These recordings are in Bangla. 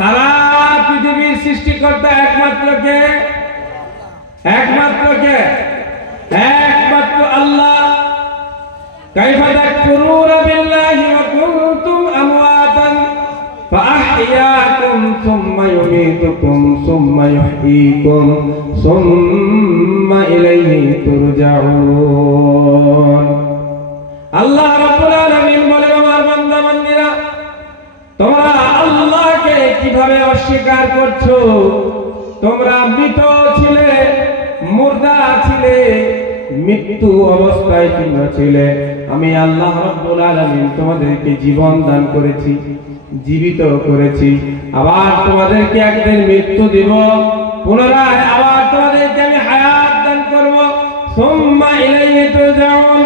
সারা পৃথিবীর সৃষ্টিকর্তা একমাত্র কে? একমাত্র কে? একমাত্র আল্লাহ। কাইফা তাকফুরুনা বিল্লাহি ওয়া কুনতুম আমওয়াতান ফাআহইয়াকুম সুম্মা ইউমীতুকুম সুম্মা ইউহয়ীকুম সুম্মা ইলাইহি তুরজাউন। আল্লাহ রাব্বুল আলামিন বলেন, আমার বান্দা বান্দীরা, তোমরা আল্লাহকে কিভাবে অস্বীকার করছো? তোমরা মৃত ছিলে, মুর্দা ছিলে, মৃত্যু অবস্থায় তোমরা ছিলে। আমি আল্লাহ রাব্বুল আলামিন তোমাদেরকে জীবন দান করেছি, জীবিত করেছি। আবার তোমাদেরকে একদিন মৃত্যু দিব, পুনরায় আবার তোমাদেরকে আমি হায়াত দান করব। সুম্মা ইলাইহি তুরজাউন।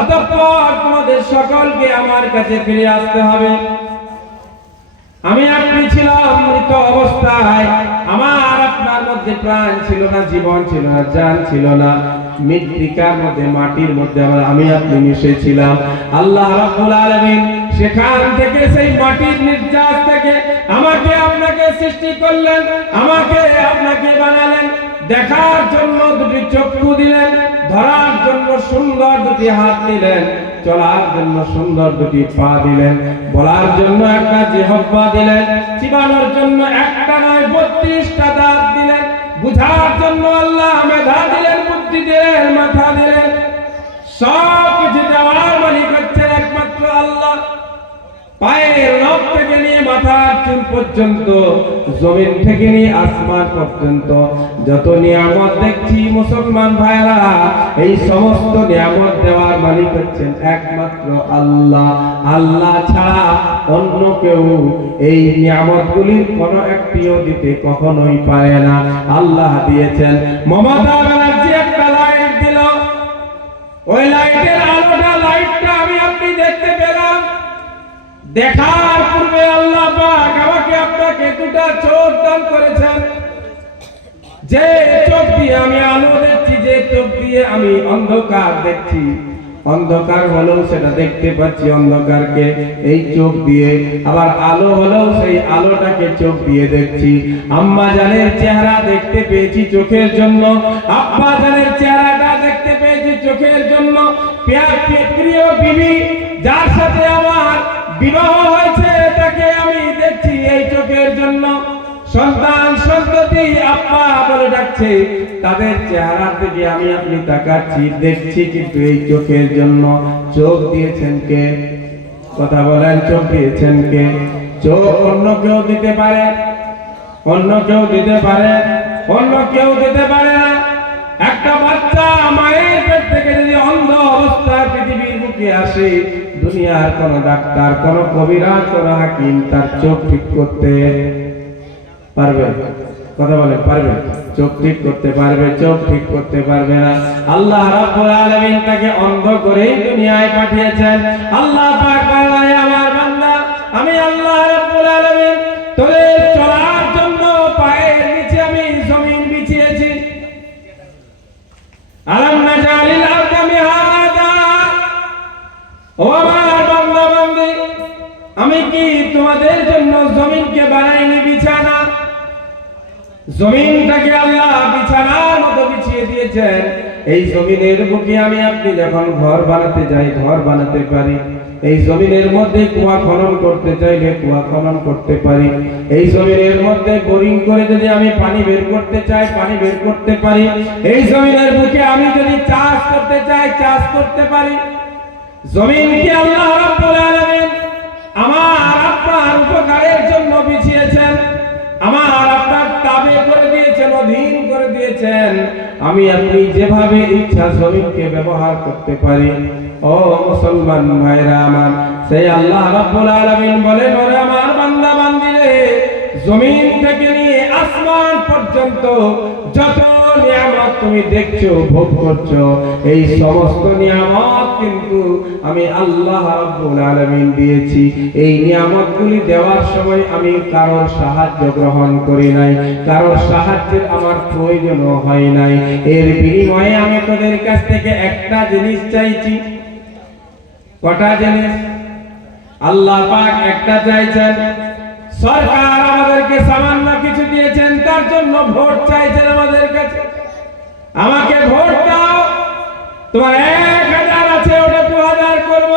অতঃপর তোমাদের সকলকে আমার কাছে ফিরে আসতে হবে। আমি আপনি ছিলাম মৃত অবস্থায়, আমার আপনার মধ্যে প্রাণ ছিল না, জীবন ছিল না, জান ছিল না। মৃত্তিকার মধ্যে, মাটির মধ্যে আমি আপনি মিশেছিলাম। আল্লাহ রাব্বুল আলামিন সেখান থেকে, সেই মাটির নির্যাস থেকে আমাকে আপনাকে সৃষ্টি করলেন, আমাকে আপনাকে বানালেন। দেখার জন্য দুটি চক্ষু দিলেন, ধরার জন্য সুন্দর দুটি হাত দিলেন, চলার জন্য সুন্দর দুটি পা দিলেন, বলার জন্য একটা জিহ্বা দিলেন, চিবানোর জন্য একটা নয় 32টা দাঁত দিলেন, বুঝার জন্য আল্লাহ মেধা দিলেন, বুদ্ধি দিলেন, মাথা দিলেন। সব কিছু দেওয়ার মালিক হচ্ছেন একমাত্র আল্লাহ। পায়ের নখ থেকে নিয়ে মাথার চুল পর্যন্ত, জমিন থেকে নিয়ে আসমান পর্যন্ত যত নিয়ামত দেখছি মুসলমান ভাইরা, এই সমস্ত নিয়ামত দেওয়ার মালিক হচ্ছেন একমাত্র আল্লাহ। আল্লাহ ছাড়া অন্য কেউ এই নিয়ামতগুলির কোনো একটিও দিতে কখনোই পারে না। আল্লাহ দিয়েছেন। মমতা ব্যানার্জি একটা লাইট দিল, ওই লাইটের আলোটা, লাইটটা আমি আপনি দেখতে পেলাম। দেখার পূর্বে আল্লাহ পাক আমাকে আপনাকে দুটা চোখ দান করেছেন। যে চোখ দিয়ে আমি আলো দেখছি, যে চোখ দিয়ে আমি অন্ধকার দেখছি, অন্ধকার হলেও সেটা দেখতে পাচ্ছি অন্ধকারকে এই চোখ দিয়ে, আবার আলো হলেও সেই আলোটাকে চোখ দিয়ে দেখছি। আম্মা জানের চেহারা দেখতে পেয়েছি চোখের জন্য, আব্বা জানের চেহারাটা দেখতে পেয়েছি চোখের জন্য। প্রিয় বিবি যার সাথে আমার বিবাহ হয়েছে, তাকে আমি দেখছি এই চোখের জন্য। সন্তান সন্ততি আব্বা বলে ডাকছে, তাদের চেহারার দিকে আমি আপনি তাকাচ্ছি, দেখছি, কিন্তু এই চোখের জন্য। চোখ দিয়েছেন কে? কথা বলেন, চোখ দিয়েছেন কে? চোখ অন্য কেউ দিতে পারে? অন্য কেউ দিতে পারে? অন্য কেউ দিতে পারে না। একটা বাচ্চা মায়ের পেট থেকে যদি অন্ধ অবস্থায় পৃথিবীর বুকে আসে, দুনিয়ার কোন ডাক্তার, কোন কবিরাজ, কোন হাকিম তার চোখ ঠিক করতে পারবে? কথা বলে পারবে? চোখ ঠিক করতে পারবে? চোখ ঠিক করতে পারবে না। আল্লাহ রাব্বুল আলামিন তাকে অন্ধ করেই দুনিয়ায় পাঠিয়েছেন। আল্লাহ পাক বলে, আমার বান্দা, আমি আল্লাহ রাব্বুল আলামিন তোদের চলার জন্য পায়ের নিচে আমি জমিন বিছিয়েছি। আলাম নাজালিল আরদা মিহাদা। ও আমার বান্দা বান্দি, আমি কি তোমাদের জন্য জমিনকে বানাইনি বিছানা? জমিনটাকে আল্লাহ বিছানার মতো বিছিয়ে দিয়েছেন। এই জমিনের বুকে আমি আপনি যখন ঘর বানাতে যাই, ঘর বানাতে পারি। এই জমিনের মধ্যে কুয়া খনন করতে চাইলে কুয়া খনন করতে পারি। এই জমিনের মধ্যে বোরিং করে যদি আমি পানি বের করতে চাই, পানি বের করতে পারি। এই জমিনের বুকে আমি যদি চাষ করতে চাই, চাষ করতে পারি। জমিনকে আল্লাহ রাব্বুল আলামিন আমার আপনার উপকারের জন্য বিছিয়েছেন, আমার আপনার তাবে করে দিয়েছেন, অধীন করে দিয়েছেন। আমি আপনি যেভাবে ইচ্ছা জমিনকে ব্যবহার করতে পারি। ও মুসলমান ভাইরা আমার, সেই আল্লাহ রাব্বুল আলামিন বলেন, ওরে আমার বান্দা বান্দিরে, জমিন থেকে নিয়ে আসমান পর্যন্ত যত নিয়ামত তুমি দেখছো, ভোগ করছো, এই সমস্ত নিয়ামত কিন্তু আমি আল্লাহ রাব্বুল আলামিন দিয়েছি। এই নিয়ামতগুলি দেওয়ার সময় আমি কারোর সাহায্য গ্রহণ করি নাই, কারোর সাহায্যের আমার প্রয়োজন হয় নাই। এর বিনিময়ে আমি তোদের কাছ থেকে একটা জিনিস চাইছি। কটা জিনিস? আল্লাহ পাক একটা চাইছেন। সরকার আমাদেরকে সামান্য কিছু দিয়েছেন, তার জন্য ভোট চাইছেন আমাদের কাছে। আমাকে ভোট দাও, তোমার 1000 আছে ওটা 2000 করব।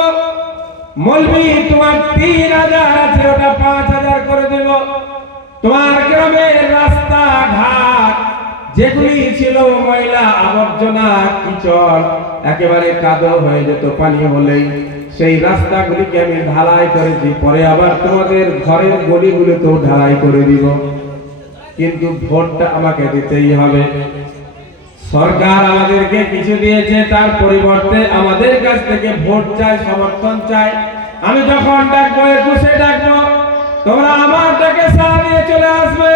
মৌলবি তোমার 3000 আছে ওটা 5000 করে দেব। তোমার গ্রামের রাস্তা ঘাট যেগুলি ছিল ময়লা আবর্জনা কিচড়, একেবারে কাদো হয়ে যেত পানি হলেই, সেই রাস্তাগুলিকে আমি ঢালাই করেছি। পরে আবার তোমাদের ঘরের গলিগুলোতেও ঢালাই করে দিব। কিন্তু ভোটটা আমাকে দিতেই হবে। সরকার আমাদেরকে কিছু দিয়েছে, তার পরিবর্তে আমাদের কাছ থেকে ভোট চাই, সমর্থন চাই। আমি যখন ডাকবো 21-এ ডাকবো, তোমরা আমার ডাকে সাড়া দিয়ে চলে আসবে।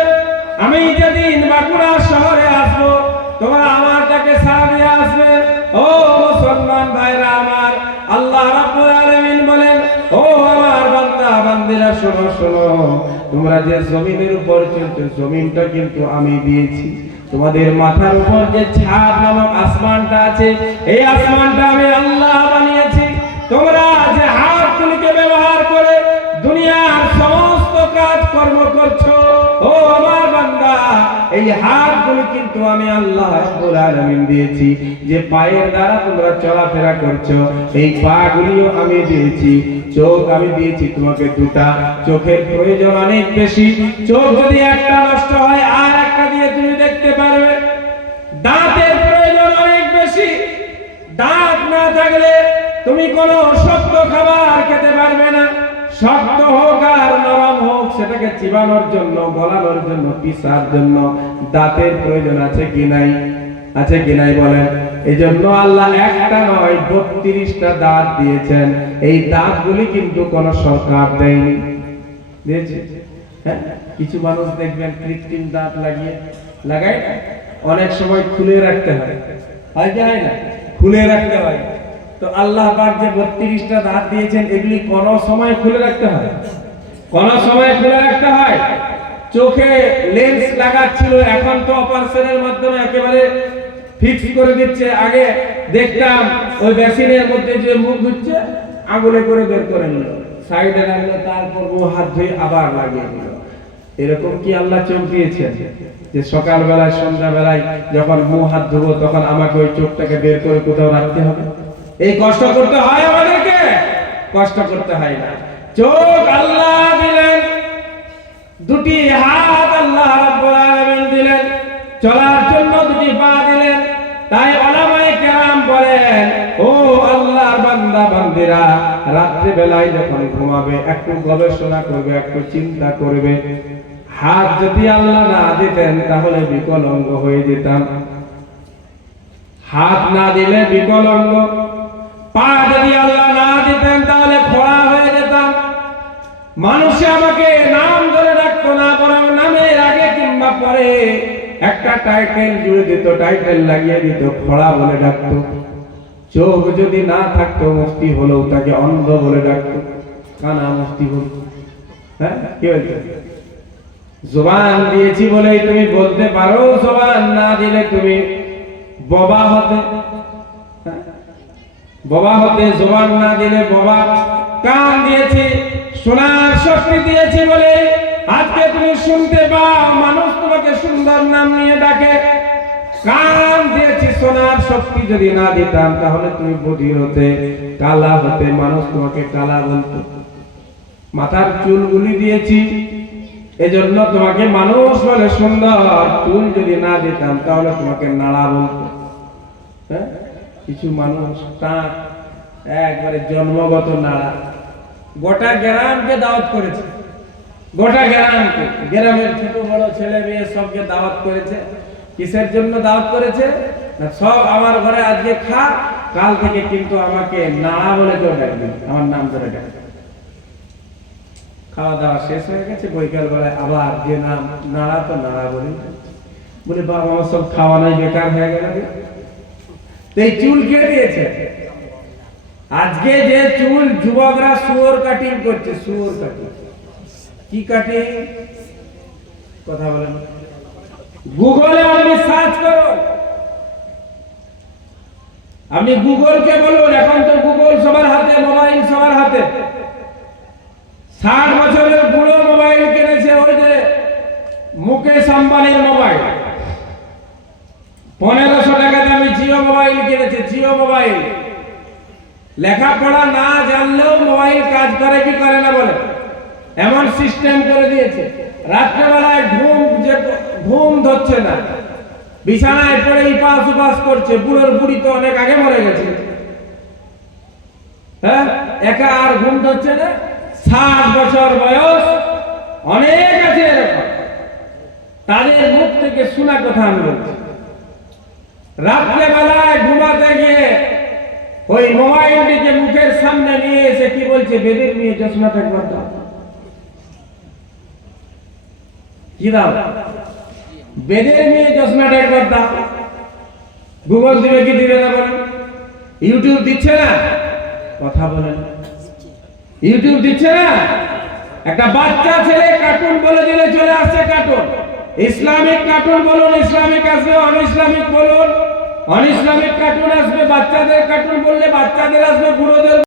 আমি যেদিন বাঁকুড়া শহরে আসবো, তোমরা আমার ডাকে সাড়া দিয়ে আসবে। ও মুসলমান ভাইরা আমার, আল্লাহ রাব্বুল আলামিন বলেন, ও আমার বান্দা বান্দিরা শোনো শোনো, তোমরা যে জমিনের উপর চলছো, জমিনটা কিন্তু আমি দিয়েছি। তোমাদের মাথার উপর যে ছাদ নামক আসমানটা আছে, এই আসমানটা আমি আল্লাহ বানিয়েছি। তোমরা যে হাতগুলিকে ব্যবহার করে দুনিয়ার সমস্ত কাজ কর্ম করছো, ও আমার বান্দা, এই হাতগুলি কিন্তু আমি আল্লাহ রাব্বুল আলামিন দিয়েছি। যে পায়ের দ্বারা তোমরা চলাফেরা করছো, এই পাগুলিও আমি দিয়েছি। চোখ আমি দিয়েছি তোমাকে 2টা, চোখের প্রয়োজন অনেক বেশি। চোখ যদি একটা নষ্ট হয় আর একটা দিয়ে তুমি দেখতে পারবে। দাঁতের প্রয়োজন অনেক বেশি। দাঁত না থাকলে তুমি কোনো শক্ত খাবার খেতে পারবে না। শক্ত হোক আর নরম হোক, সেটাকে চিবানোর জন্য, গলানোর জন্য, পিসার জন্য দাঁতের প্রয়োজন আছে কি নাই? আছে কি নাই বলেন? এই জন্য আল্লাহ একটা নয় 32টা দাঁত দিয়েছেন। এই দাঁতগুলি কিন্তু কোন সরকার দেয়নি, দিয়েছে। হ্যাঁ, কিছু মানুষ দেখবেন কৃত্রিম দাঁত লাগায়, অনেক সময় খুলে রাখতে হয়, হয় কি হয় না? খুলে রাখতে হয়। তো আল্লাহ পাক যে 32টা দাঁত দিয়েছেন, এগুলি কোন সময় খুলে রাখতে হয়? কোন সময় খুলে রাখতে হয়? চোখে লেন্স লাগাচ্ছিল, এখন তো অপারেশনের মাধ্যমে একেবারে ফিক্স করে দিচ্ছে। আগে দেখতাম ওই বেসিনের মধ্যে যে মুখ ধুচ্ছে, আঙুলে করে বের করে নিল, সাইডে লাগলো, তারপর মুখ হাত ধুয়ে আবার লাগিয়ে দিল। এরকম কি আল্লাহ চোখ দিয়েছেন যে সকাল বেলায় সন্ধ্যা বেলায় যখন মুখ হাত ধুবো তখন আমাকে ওই চোখটাকে বের করে কোথাও রাখতে হবে? এই কষ্ট করতে হয় আমাদেরকে? কষ্ট করতে হয় না। চোখ আল্লাহ দিলেন, 2টি হাত আল্লাহ রাব্বুল আলামিন দিলেন, চলার জন্য 2টি পা দিলেন। তাই উলামায়ে কেরাম বলেন, ও আল্লাহর বান্দা বান্দিরা, রাত্রি বেলায় যখন ঘুমাবে একটু গবেষণা করবে, একটু চিন্তা করবে। হাত যদি আল্লাহ না দিতেন তাহলে বিকলাঙ্গ হয়ে যেতাম। হাত না দিলে বিকলাঙ্গ। পা যদি আল্লাহ না দিতেন তাহলে খোড়া হয়ে যেতাম। মানুষে আমাকে নাম ধরে ডাকতো না, বরং নামের আগে কিংবা পরে একটা টাইটেল জুড়ে দিত, টাইটেল লাগিয়ে দিত, খোড়া বলে ডাকতো। চোখ যদি না থাকতো, মুফতি হলেও তাকে অন্ধ বলে ডাকতো, কানা মুফতি হল। হ্যাঁ, কি হয়েছে? জবান দিয়েছি বলেই তুমি বলতে পারো, জবান না দিলে তুমি বোবা হতে। বোবা হতে, জবান না দিলে বোবা। কান দিয়েছি, শোনার শক্তি দিয়েছি বলে আজকে তুমি শুনতে পাও, মানুষ তোমাকে সুন্দর নাম নিয়ে ডাকে। কান দিয়েছি, শোনার শক্তি যদি না দিতাম তাহলে তুমি বধির হতে, কালা হতে, মানুষ তোমাকে কালা বলতো। মাথার চুলগুলি দিয়েছি, এজন্য তোমাকে মানুষ বলে সুন্দর। চুল যদি না দিতাম তাহলে তোমাকে নাড়া বলতো। হ্যাঁ, কিছু মানুষ তার একবারে জন্মগত নাড়া। গোটা গ্রামকে দাওয়াত করেছে, গোটা গ্রামকে, গ্রামের ছোট বড় ছেলে মেয়ে সবকে দাওয়াত করেছে। কিসের জন্য দাওয়াত করেছে? না, সব আমার ঘরে আজকে খা, কাল থেকে কিন্তু আমাকে নাড়া বলে কেউ ডাকবে, আমার নাম ধরে ডাকবে। খাওয়া দাওয়া শেষ হয়ে গেছে, বৈকাল বেলায় আবার যে নাম নাড়া, তো নাড়া বলে বাবা আমার সব খাওয়া নাই, বেকার হয়ে গেল। এই চুল কে দিয়েছে? আজকে যে চুল যুবকরা শুয়োর কাটিং করছে, শুয়োর কাটিং। কি কাটিং? কথা বলেন। গুগলে আপনি সার্চ করুন, আপনি গুগলকে বলুন, এখন তো গুগল সবার হাতে, মোবাইল সবার হাতে। 60 বছরের বুড়ো মোবাইল কিনেছে, ওই যে মুকেশ আম্বানির মোবাইল, 1500 টাকা দামি জিও মোবাইল কিনেছে। জিও মোবাইল, লেখাপড়া না জানলেও মোবাইল কাজ করে কি করে না বলে, এমন সিস্টেম করে দিয়েছে। রাত্রেবেলায় ঘুম ধরছে না, বিছানায় পড়ে ইপাস উপাস করছে। বুড়োর বুড়ি তো অনেক আগে মরে গেছে, হ্যাঁ, একা আর ঘুম ধরছে না। 60 বছর বয়স, অনেক আছে এরকম, তাদের মুখ থেকে শোনা কথা আমি বলছি। রাত্রেবেলায় ঘুমাতে গিয়ে ওই মোবাইলটিকে মুখের সামনে নিয়ে এসে কি বলছে, বেদের নিয়ে চশমাটা একবার দাও। কি দাও? বেদের নিয়ে চশমাটা একবার দাও। গুগল দিবে কি দিবে না বলেন? ইউটিউব দিচ্ছে না? কথা বলেন, ইউটিউব দিচ্ছে না? একটা বাচ্চা ছেলে কার্টুন বলে দিলে চলে আসছে কার্টুন। ইসলামিক কার্টুন বলুন, ইসলামিক আসবে, অনইসলামিক বলুন, অনইসলামিক কার্টুন আসবে। বাচ্চাদের কার্টুন বললে বাচ্চাদের আসবে, বুড়োদের